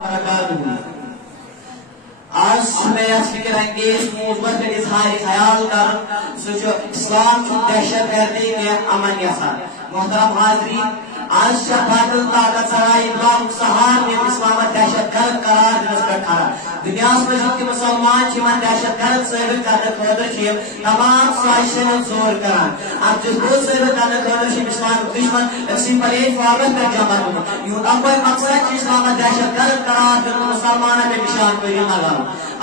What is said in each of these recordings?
آج میں فکر انگیز موضوع پر اظہار خیال کر سوچو اسلام کی دہشت گردی کے امن یسا محترم حاضرین آج سے باطل طاقت سرائے اسلام سہار نے اسلام دہشت گرد قرار دنس پر کھڑا دنیا میں جتنے مسلمان چیمان دہشت گرد ثابت کرنے خاطر چھ تمام سازشیں زور کران اب جس کو ثابت کرنے خاطر چھ اسلام دشمن اسی پلیٹ فارغ پر جمع ہو یوں اب کوئی مقصد چھ اسلام دہشت گرد قرار دن مسلمانوں کے نشان پر لگا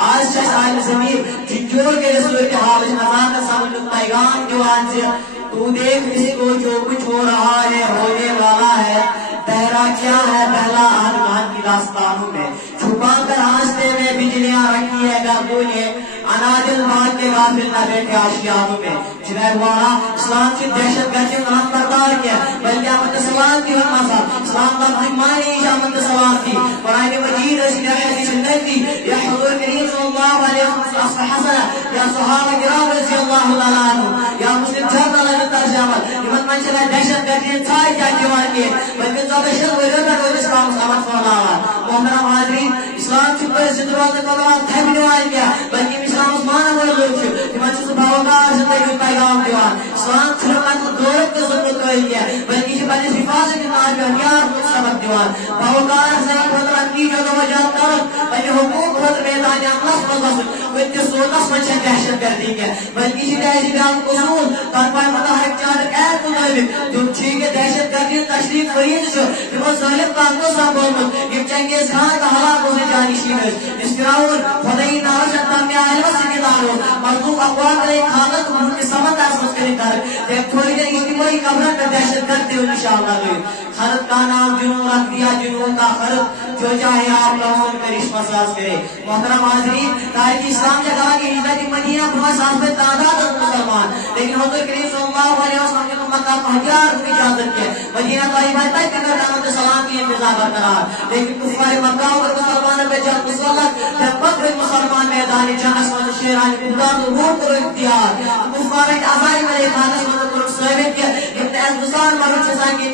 آج سے عالم زمین جنجور کے رسول کے حال نظام کا سمجھ پیغام دیوان سے تو دیکھ اس کو جو کچھ ہو رہا ہے ہونے والا ہے تیرا کیا ہے پہلا آدمان کی داستانوں میں چھپا کر ہانستے میں بجلیاں رکھی ہے گردوں نے اناجل بات کے غافل نہ بیٹھے آشیانوں میں جنہیں والا اسلام کی دہشت گردی نام بردار کیا بلکہ آمد سلام کی حرمہ اسلام کا مہمانی آمد سلام کی قرآن مجید رسول حدیث النبی یا حضور کریم صلی اللہ علیہ وسلم حسن یا صحابہ کرام رضی اللہ تعالیٰ عنہ یا مسلم جھرد اللہ ترجمہ یمن منشلہ دہشت گردی انسائی کیا دیوان کے بلکہ زبشت ویرد اور اسلام سامت فرماوا محترم حاضرین اسلام کی پر زندروات قدرات تھیبنے والی کیا بلکہ اسلام عثمان اور لوگ چھو یمن چیز بھاوکار زندگی پیغام دیوان اسلام چھرکات دورت کے ضرورت کوئی کیا بلکہ یہ بنی حفاظت نار کے ہنیار کو سبق دیوان بھاوکار زندگی قدرات کی جو وجات کرت بلکہ حقوق خطر میدان اقلاس ملبس ویدی سوتس منشن دہشت گردی کیا بلکہ یہ دہشت بیان قصول تنپائی متحرک چارک ایت مطابق جو چھیگے دہشت گردی تشریف فرید چھو جو ظالم قانون سامبولمت یہ چنگیز خان کا حلاق ہونے جانی شیرز اس فراؤن خدای نارشت تامی آئلہ سکی دارو مردوق اقوال کا ایک حالت ان کے سمت آسمت کریں دار ایک تھوڑی دیر اجتماعی قبرن پر دہشت گردی ہو انشاءاللہ دوئی خرد کا نام جنون رکھ دیا جنون کا خرد جو چاہے آپ لوگوں میں کرش مساز کرے محترم حاضرین تاریخ اسلام سے کہا کہ ہجرت مدینہ بہت صاحب تعداد مسلمان لیکن حضور کریم صلی اللہ علیہ وسلم نے مکہ کو ہتھیار کی اجازت کی مدینہ طیبہ تک کہ رحمت سلام کی انتظار برقرار لیکن کفار مکہ اور مسلمانوں پہ جب مسلط جب فخر مسلمان میدان جنگ میں شیران بلدان روح کو اختیار کفار اعضاء میں خالص مدد کو ثابت کیا ابن انصار مرد جزا کی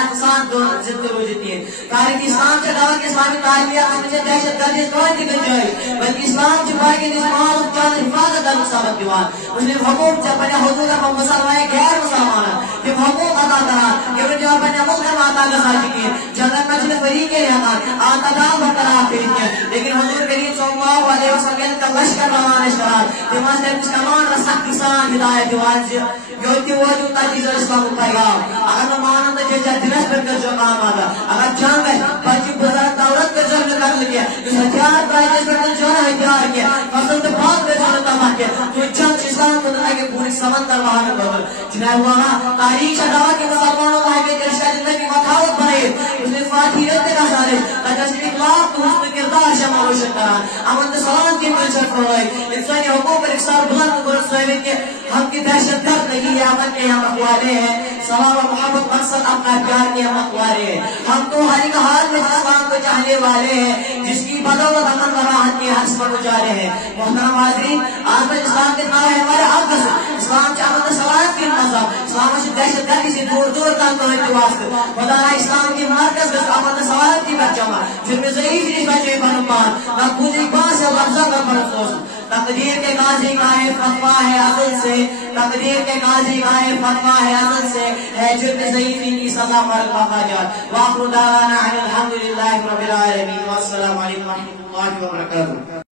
احسان دو زندہ روجتی ہے تاریخ اسلام سے کہا کہ اسلامی تعلیات میں سے دہشت گردی کوئی نہیں جائے بلکہ اسلام سے پائے کہ اسلام جان حفاظت کا ثابت دیوان مسلم حقوق جب بنے حضور کا مسلمان غیر مسلمان یہ حقوق ادا کرا کہ جو بنے ملک میں عطا کا ساتھ کی جنت مجلس فریق کے یہاں آتا کا برقرار پھر لیکن حضور کریم صلی اللہ علیہ وسلم کا لشکر روانہ شرار دیوان سے مسلمان رسک کسان ہدایت دیوان سے یوتی وجود تجیز اسلام پیغام اگر مانند جیسا دنس پر کر جو کام آتا اگر جان گئے بچی بزرگ دولت پر جرم کر لگیا اس ہتھیار پر جس پر کل جو ہتھیار کیا فصل تو بہت پر جو تباہ کیا تو چند اسلام کو دنیا کے پوری سمندر وہاں میں بدل جنہیں ہوا تاریخ شدوا کے مسلمانوں کا ہے کہ درشہ زندگی مخاوت بنے اس نے فاتحیت کا سارے تاکہ اخلاق تو حسن کردار شما روشن کران امن سلام کی منشر فرمائی انسانی حقوق پر اکثار بلند کو رسوائے کہ ہم کی دہشت گرد نہیں ہے امن کے ہم اخوالے ہیں سلام و محبت مقصد اپنا پیار کے ہم اخوالے ہیں ہم تو ہر ایک حال میں اسلام کو چاہنے والے ہیں جس کی بدولت امن و راحت کی حس پر گزارے ہیں محترم حاضرین آج میں اسلام کے نام ہے ہمارے عقص اسلام سے امن سلامت کی نظام اسلام سے دہشت گردی سے دور دور تک تو اتواس خدا اسلام کی مرکز بس امن سلامت کی بچما جن میں ضعیف نہیں بچے بنمان مقبوض اقبال سے لفظہ کا فرسوس تقدیر کے قاضی گائے فتوہ ہے عدل سے تقدیر کے قاضی گائے فتوہ ہے عدل سے ہے جرم ضعیفی کی سزا مرد مخاجات وآخر دعوانا الحمدللہ رب العالمین والسلام علیکم ورحمۃ اللہ وبرکاتہ.